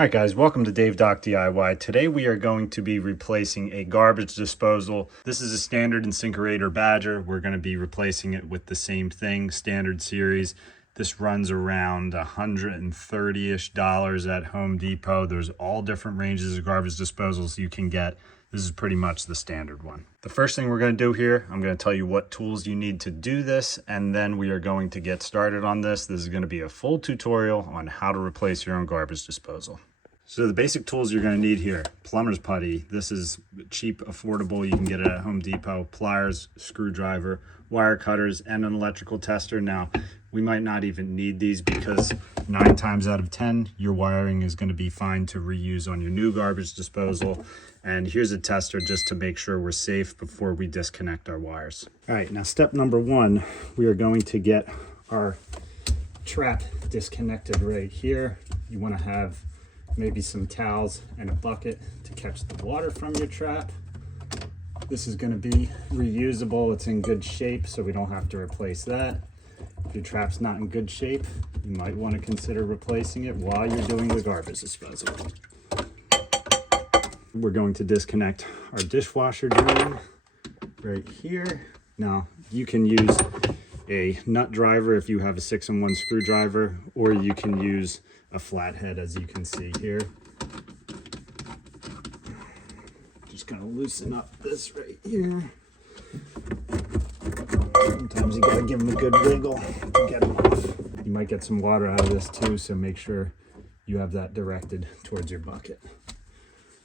Alright guys, welcome to Dave Doc DIY. Today we are going to be replacing a garbage disposal. This is a standard Insinkerator Badger. We're going to be replacing it with the same thing, standard series. This runs around $130-ish at Home Depot. There's all different ranges of garbage disposals you can get. This is pretty much the standard one. The first thing we're going to do here, I'm going to tell you what tools you need to do this, and then we are going to get started on this. This is going to be a full tutorial on how to replace your own garbage disposal. So the basic tools you're going to need here: plumber's putty. This is cheap, affordable. You can get it at Home Depot. Pliers, screwdriver, wire cutters, and an electrical tester. Now, we might not even need these because 9 times out of 10, your wiring is going to be fine to reuse on your new garbage disposal. And here's a tester just to make sure we're safe before we disconnect our wires. All right, now step number 1, we are going to get our trap disconnected right here. You want to have maybe some towels and a bucket to catch the water from your trap. This is going to be reusable. It's in good shape, so we don't have to replace that. If your trap's not in good shape, you might want to consider replacing it while you're doing the garbage disposal. We're going to disconnect our dishwasher drain right here. Now, you can use a nut driver if you have a 6-in-1 screwdriver, or you can use a flathead, as you can see here. Just gonna loosen up this right here. Sometimes you gotta give them a good wiggle to get them off. You might get some water out of this too, so make sure you have that directed towards your bucket.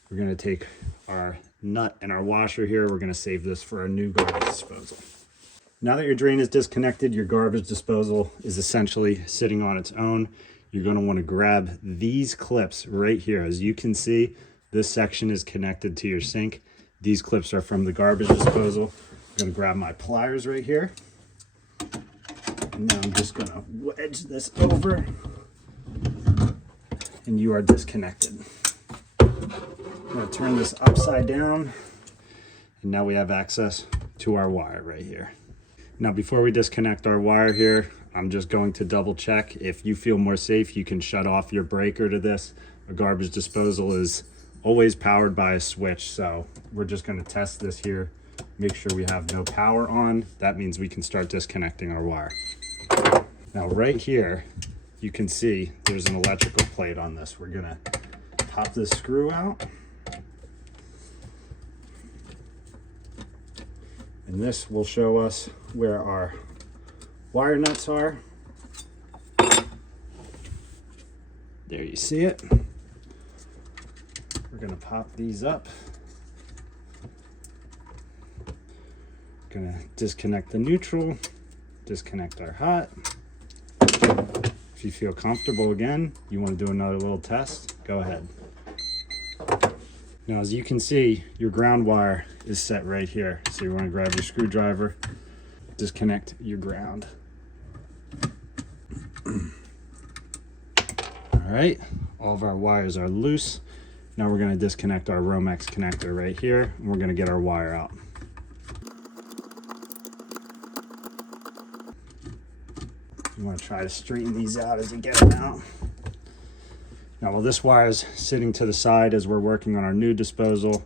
We're gonna take our nut and our washer here. We're gonna save this for our new garbage disposal. Now that your drain is disconnected, your garbage disposal is essentially sitting on its own. You're going to want to grab these clips right here. As you can see, this section is connected to your sink. These clips are from the garbage disposal. I'm going to grab my pliers right here. And now I'm just going to wedge this over. And you are disconnected. I'm going to turn this upside down. And now we have access to our wire right here. Now, before we disconnect our wire here, I'm just going to double check. If you feel more safe, you can shut off your breaker to this. A garbage disposal is always powered by a switch, so we're just going to test this here. Make sure we have no power on. That means we can start disconnecting our wire. Now, right here, you can see there's an electrical plate on this. We're going to pop this screw out. And this will show us where our wire nuts are. There, you see it. We're going to pop these up. Going to disconnect the neutral, disconnect our hot. If you feel comfortable again, you want to do another little test, go ahead. Now, as you can see, your ground wire is set right here. So you want to grab your screwdriver, disconnect your ground. All right, all of our wires are loose. Now we're going to disconnect our Romex connector right here, and we're going to get our wire out. You want to try to straighten these out as you get them out. Now, while this wire is sitting to the side as we're working on our new disposal,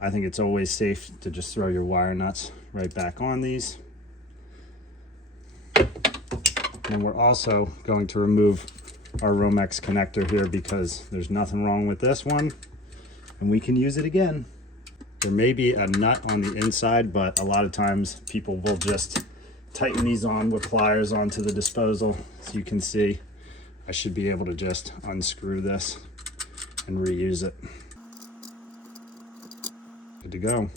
I think it's always safe to just throw your wire nuts right back on these. And we're also going to remove our Romex connector here because there's nothing wrong with this one, and we can use it again. There may be a nut on the inside, but a lot of times people will just tighten these on with pliers onto the disposal. As you can see, I should be able to just unscrew this and reuse it. Good to go.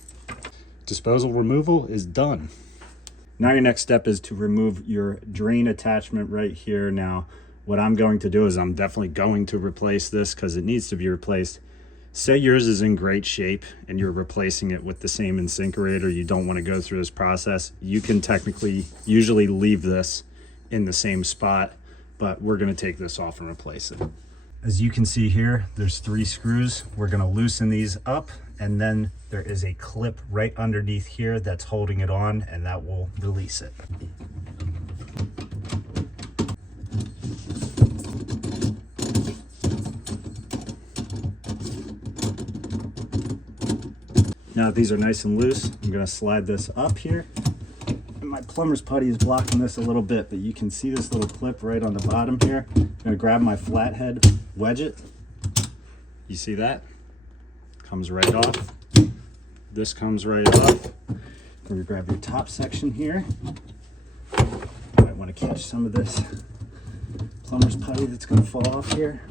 Disposal removal is done. Now your next step is to remove your drain attachment right here. Now, what I'm going to do is I'm definitely going to replace this because it needs to be replaced. Say yours is in great shape and you're replacing it with the same Insinkerator. You don't want to go through this process. You can technically usually leave this in the same spot, but we're going to take this off and replace it. As you can see here, there's 3 screws. We're going to loosen these up, and then there is a clip right underneath here that's holding it on, and that will release it. Now these are nice and loose. I'm gonna slide this up here. And my plumber's putty is blocking this a little bit, but you can see this little clip right on the bottom here. I'm gonna grab my flathead, wedge it. You see that? Comes right off. This comes right off. We're gonna grab your top section here. Might wanna catch some of this plumber's putty that's gonna fall off here.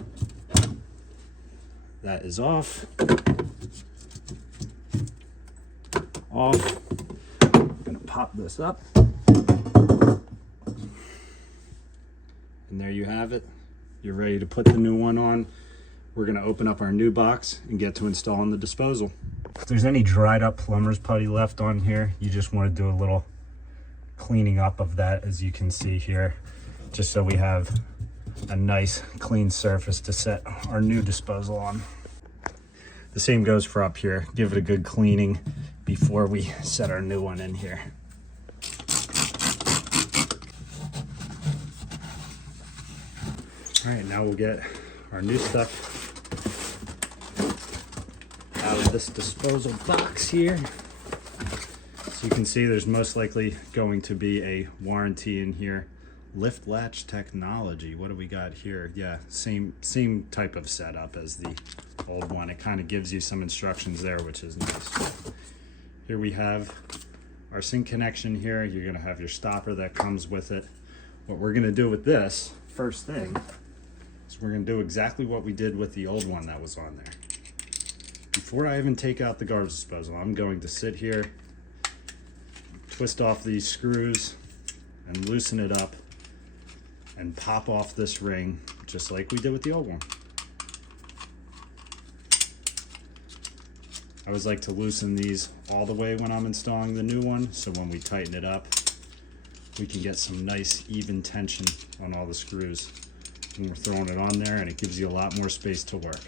That is off. Off. I'm gonna pop this up. And there you have it. You're ready to put the new one on. We're gonna open up our new box and get to installing the disposal. If there's any dried up plumber's putty left on here, you just wanna do a little cleaning up of that, as you can see here, just so we have a nice clean surface to set our new disposal on. The same goes for up here. Give it a good cleaning before we set our new one in here. All right, now we'll get our new stuff out of this disposal box here. So you can see there's most likely going to be a warranty in here. Lift latch technology. What do we got here? Yeah, same type of setup as the old one. It kind of gives you some instructions there, which is nice. Here we have our sink connection here. You're gonna have your stopper that comes with it. What we're gonna do with this, first thing, is we're gonna do exactly what we did with the old one that was on there. Before I even take out the garbage disposal, I'm going to sit here, twist off these screws, and loosen it up, and pop off this ring, just like we did with the old one. I always like to loosen these all the way when I'm installing the new one, so when we tighten it up, we can get some nice even tension on all the screws. And we're throwing it on there, and it gives you a lot more space to work.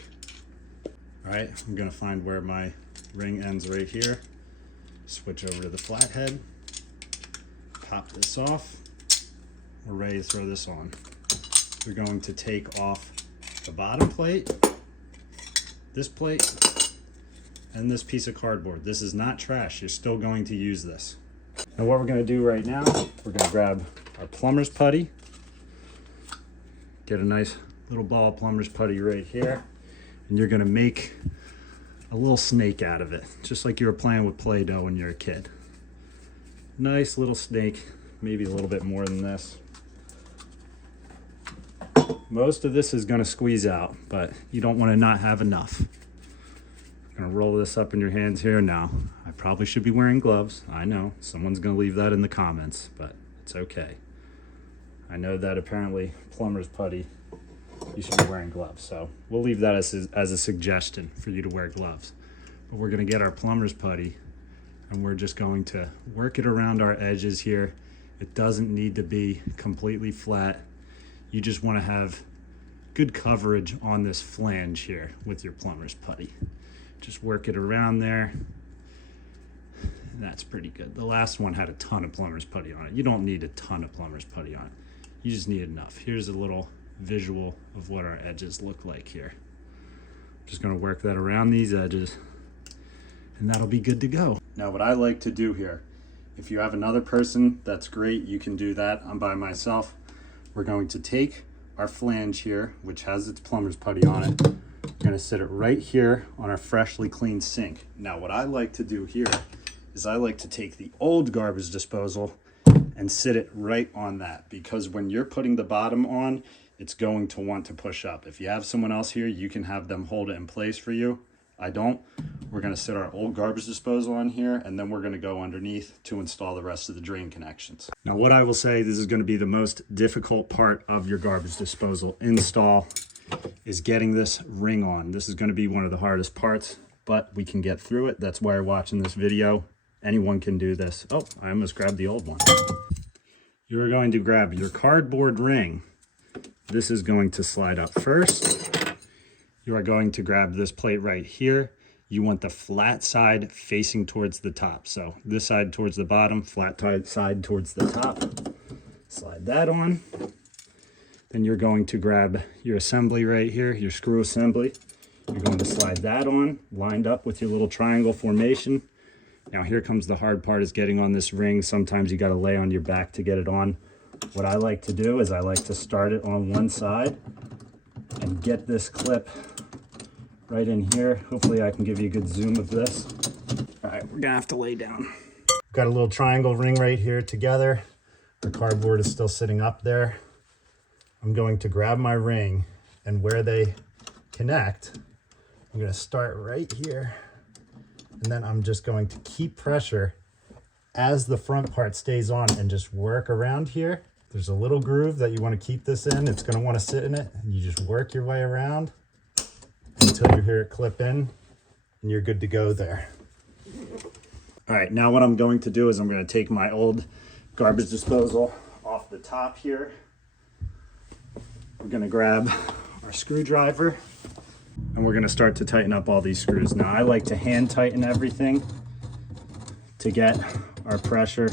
All right, I'm gonna find where my ring ends right here. Switch over to the flathead, pop this off. We're ready to throw this on. We're going to take off the bottom plate, this plate, and this piece of cardboard. This is not trash. You're still going to use this. Now what we're gonna do right now, we're gonna grab our plumber's putty, get a nice little ball of plumber's putty right here, and you're gonna make a little snake out of it, just like you were playing with Play-Doh when you were a kid. Nice little snake, maybe a little bit more than this. Most of this is gonna squeeze out, but you don't wanna not have enough. Gonna roll this up in your hands here. Now, I probably should be wearing gloves. I know, someone's gonna leave that in the comments, but it's okay. I know that apparently plumber's putty, you should be wearing gloves, so we'll leave that as a suggestion for you to wear gloves. But we're gonna get our plumber's putty, and we're just going to work it around our edges here. It doesn't need to be completely flat. You just wanna have good coverage on this flange here with your plumber's putty. Just work it around there. That's pretty good. The last one had a ton of plumber's putty on it. You don't need a ton of plumber's putty on it. You just need enough. Here's a little visual of what our edges look like here. Just gonna work that around these edges, and that'll be good to go. Now what I like to do here, if you have another person, that's great, you can do that. I'm by myself. We're going to take our flange here, which has its plumber's putty on it. We're gonna sit it right here on our freshly cleaned sink. Now what I like to do here is I like to take the old garbage disposal and sit it right on that, because when you're putting the bottom on, it's going to want to push up. If you have someone else here, you can have them hold it in place for you. I don't. We're gonna sit our old garbage disposal on here, and then we're gonna go underneath to install the rest of the drain connections. Now what I will say, this is gonna be the most difficult part of your garbage disposal install, is getting this ring on. This is gonna be one of the hardest parts, but we can get through it. That's why you're watching this video. Anyone can do this. Oh, I almost grabbed the old one. You're going to grab your cardboard ring. This is going to slide up first. You are going to grab this plate right here. You want the flat side facing towards the top. So this side towards the bottom, flat side towards the top. Slide that on. Then you're going to grab your assembly right here, your screw assembly. You're going to slide that on, lined up with your little triangle formation. Now here comes the hard part, is getting on this ring. Sometimes you got to lay on your back to get it on. What I like to do is I like to start it on one side and get this clip right in here. Hopefully I can give you a good zoom of this. All right, we're gonna have to lay down. Got a little triangle ring right here together. The cardboard is still sitting up there. I'm going to grab my ring, and where they connect, I'm gonna start right here. And then I'm just going to keep pressure as the front part stays on and just work around here. There's a little groove that you want to keep this in. It's going to want to sit in it. And you just work your way around until you hear it clip in, and you're good to go there. All right, now what I'm going to do is I'm going to take my old garbage disposal off the top here. We're going to grab our screwdriver, and we're going to start to tighten up all these screws. Now I like to hand tighten everything to get our pressure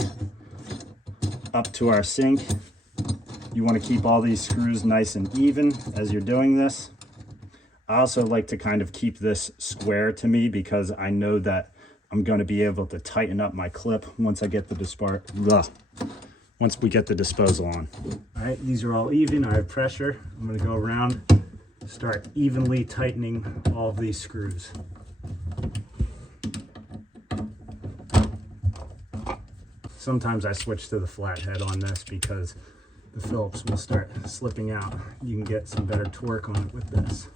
up to our sink. You want to keep all these screws nice and even as you're doing this. I also like to kind of keep this square to me because I know that I'm going to be able to tighten up my clip once I get the once we get the disposal on. All right, these are all even. I have pressure. I'm going to go around, start evenly tightening all of these screws. Sometimes I switch to the flathead on this because the Phillips will start slipping out. You can get some better torque on it with this.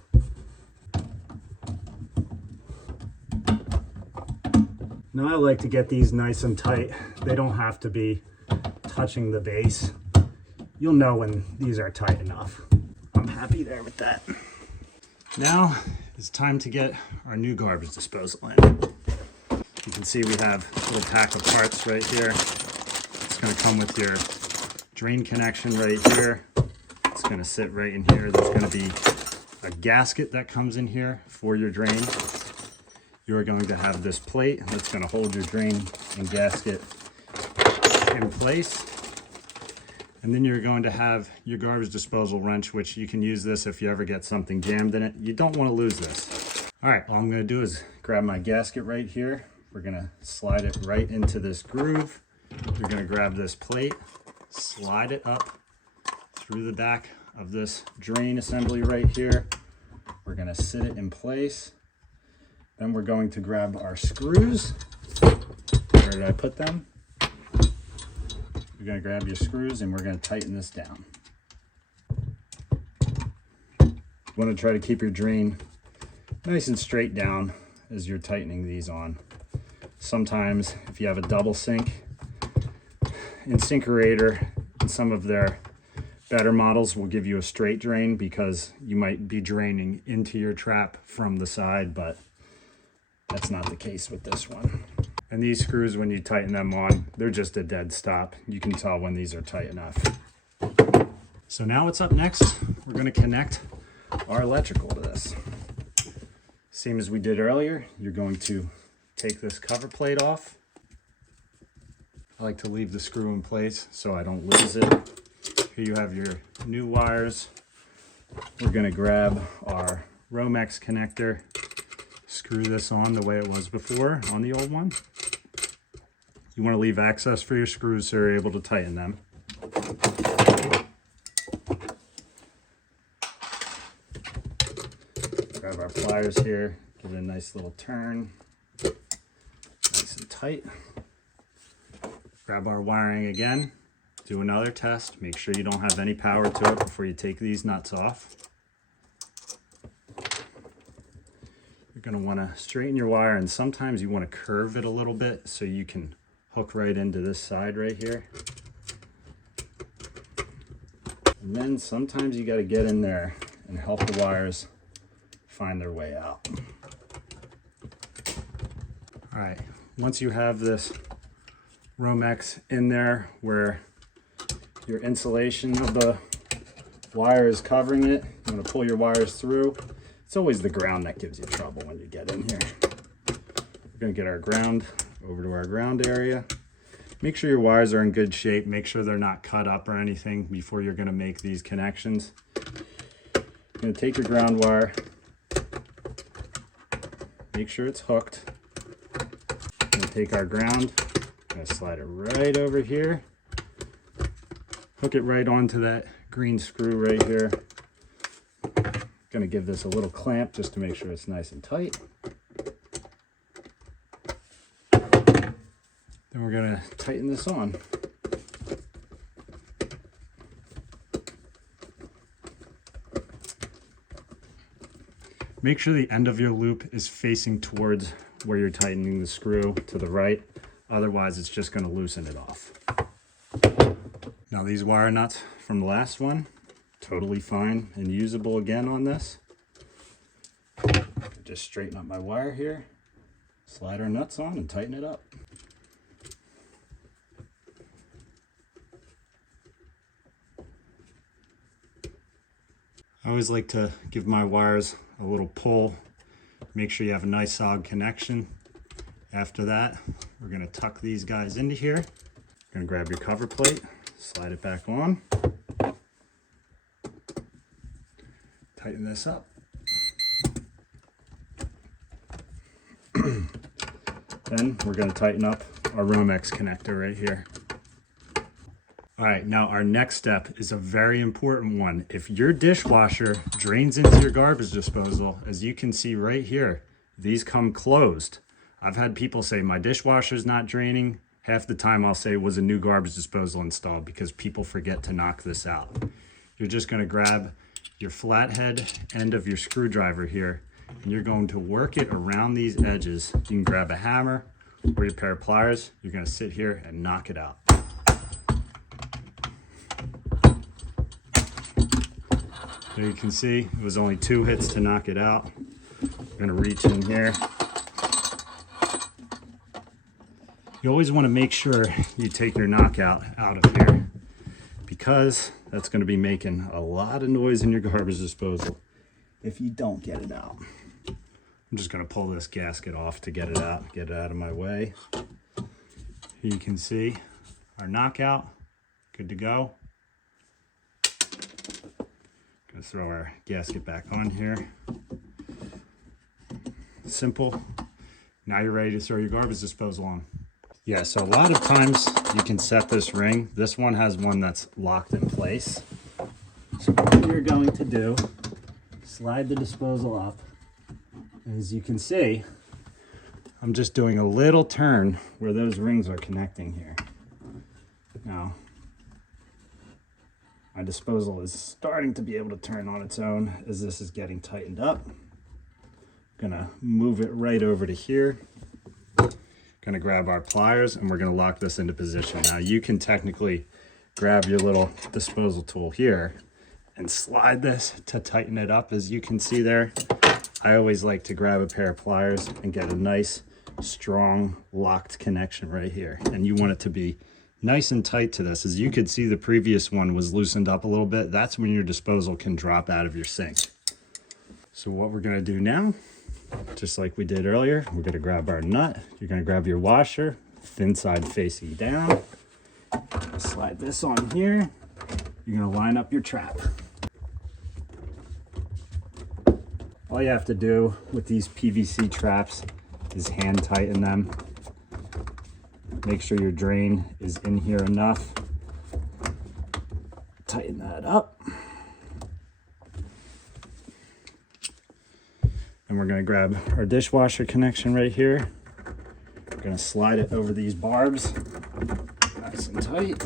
Now I like to get these nice and tight. They don't have to be touching the base. You'll know when these are tight enough. I'm happy there with that. Now it's time to get our new garbage disposal in. You can see we have a little pack of parts right here. It's going to come with your drain connection right here. It's going to sit right in here. There's going to be a gasket that comes in here for your drain. You're going to have this plate that's going to hold your drain and gasket in place. And then you're going to have your garbage disposal wrench, which you can use this if you ever get something jammed in it. You don't want to lose this. All right, all I'm going to do is grab my gasket right here. We're going to slide it right into this groove. You're going to grab this plate, slide it up through the back of this drain assembly right here. We're going to sit it in place. Then we're going to grab our screws. Where did I put them? You're going to grab your screws and we're going to tighten this down. You want to try to keep your drain nice and straight down as you're tightening these on. Sometimes if you have a double sink, Insinkerator and some of their better models will give you a straight drain because you might be draining into your trap from the side, but that's not the case with this one. And these screws, when you tighten them on, they're just a dead stop. You can tell when these are tight enough. So now what's up next? We're going to connect our electrical to this. Same as we did earlier, you're going to take this cover plate off. I like to leave the screw in place so I don't lose it. Here you have your new wires. We're going to grab our Romex connector, screw this on the way it was before on the old one. You want to leave access for your screws so you're able to tighten them. Grab our pliers here, give it a nice little turn, nice and tight. Grab our wiring again, do another test, make sure you don't have any power to it before you take these nuts off. You're going to want to straighten your wire, and sometimes you want to curve it a little bit so you can hook right into this side right here. And then sometimes you got to get in there and help the wires find their way out. All right, once you have this Romex in there where your insulation of the wire is covering it, you want to pull your wires through. It's always the ground that gives you trouble when you get in here. We're going to get our ground over to our ground area. Make sure your wires are in good shape. Make sure they're not cut up or anything before you're going to make these connections. You're going to take your ground wire, make sure it's hooked. take our ground, gonna slide it right over here, hook it right onto that green screw right here. Gonna give this a little clamp just to make sure it's nice and tight. Then we're gonna tighten this on. Make sure the end of your loop is facing towards where you're tightening the screw to the right. Otherwise, it's just going to loosen it off. Now these wire nuts from the last one, totally fine and usable again on this. Just straighten up my wire here, slide our nuts on and tighten it up. I always like to give my wires a little pull. Make sure you have a nice solid connection. After that, we're gonna tuck these guys into here. You're gonna grab your cover plate, slide it back on. Tighten this up. Then we're gonna tighten up our Romex connector right here. All right, now our next step is a very important one. If your dishwasher drains into your garbage disposal, as you can see right here, these come closed. I've had people say my dishwasher's not draining. Half the time I'll say, was a new garbage disposal installed, because people forget to knock this out. You're just gonna grab your flathead end of your screwdriver here, and you're going to work it around these edges. You can grab a hammer or your pair of pliers. You're gonna sit here and knock it out. There you can see, it was only 2 hits to knock it out. I'm gonna reach in here. You always wanna make sure you take your knockout out of here, because that's gonna be making a lot of noise in your garbage disposal if you don't get it out. I'm just gonna pull this gasket off to get it out of my way. Here you can see our knockout, good to go. Gonna throw our gasket back on here. Simple. Now you're ready to throw your garbage disposal on. Yeah, so a lot of times you can set this ring. This one has one that's locked in place. So what you're going to do, slide the disposal up. As you can see, I'm just doing a little turn where those rings are connecting here. Now, my disposal is starting to be able to turn on its own as this is getting tightened up. Gonna move it right over to here. Gonna grab our pliers and we're gonna lock this into position. Now you can technically grab your little disposal tool here and slide this to tighten it up. As you can see there, I always like to grab a pair of pliers and get a nice, strong, locked connection right here. And you want it to be nice and tight to this. As you could see, the previous one was loosened up a little bit. That's when your disposal can drop out of your sink. So what we're gonna do now, just like we did earlier, we're gonna grab our nut. You're gonna grab your washer, thin side facing down. Slide this on here. You're gonna line up your trap. All you have to do with these PVC traps is hand tighten them. Make sure your drain is in here enough. Tighten that up. And we're gonna grab our dishwasher connection right here. We're gonna slide it over these barbs, nice and tight.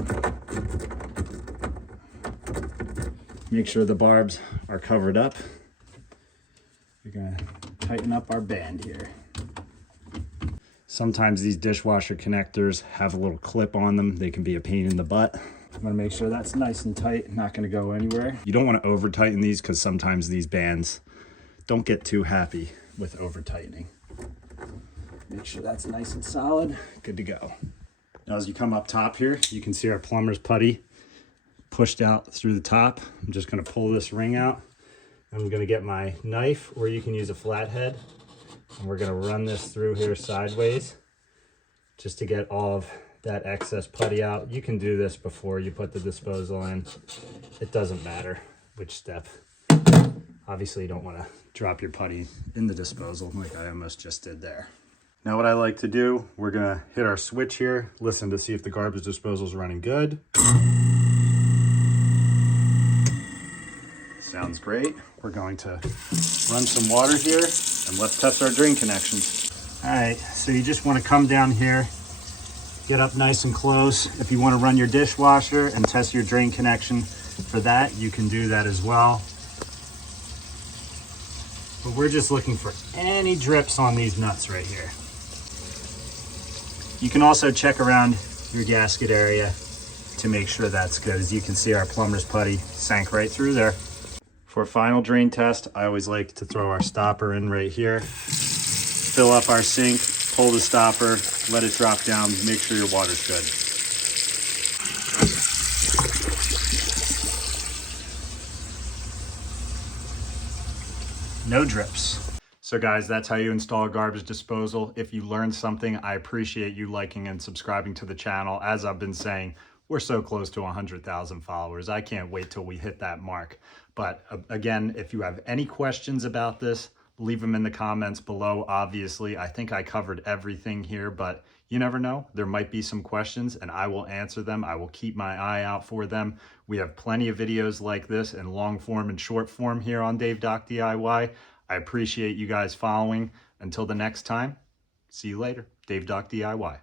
Make sure the barbs are covered up. We're gonna tighten up our band here. Sometimes these dishwasher connectors have a little clip on them. They can be a pain in the butt. I'm gonna make sure that's nice and tight, not gonna go anywhere. You don't wanna over tighten these because sometimes these bands don't get too happy with over tightening. Make sure that's nice and solid, good to go. Now as you come up top here, you can see our plumber's putty pushed out through the top. I'm just gonna pull this ring out. I'm gonna get my knife, or you can use a flathead. And we're gonna run this through here sideways just to get all of that excess putty out. You can do this before you put the disposal in. It doesn't matter which step. Obviously you don't wanna drop your putty in the disposal like I almost just did there. Now what I like to do, we're gonna hit our switch here, listen to see if the garbage disposal is running good. Sounds great. We're going to run some water here and let's test our drain connections. All right, so you just want to come down here, get up nice and close. If you want to run your dishwasher and test your drain connection for that, you can do that as well. But we're just looking for any drips on these nuts right here. You can also check around your gasket area to make sure that's good. As you can see, our plumber's putty sank right through there. For a final drain test, I always like to throw our stopper in right here. Fill up our sink, pull the stopper, let it drop down, make sure your water's good. No drips. So guys, that's how you install a garbage disposal. If you learned something, I appreciate you liking and subscribing to the channel. As I've been saying, we're so close to 100,000 followers. I can't wait till we hit that mark. But again, if you have any questions about this, leave them in the comments below. Obviously, I think I covered everything here, but you never know. There might be some questions and I will answer them. I will keep my eye out for them. We have plenty of videos like this in long form and short form here on Dave Doc DIY. I appreciate you guys following. Until the next time, see you later. Dave Doc DIY.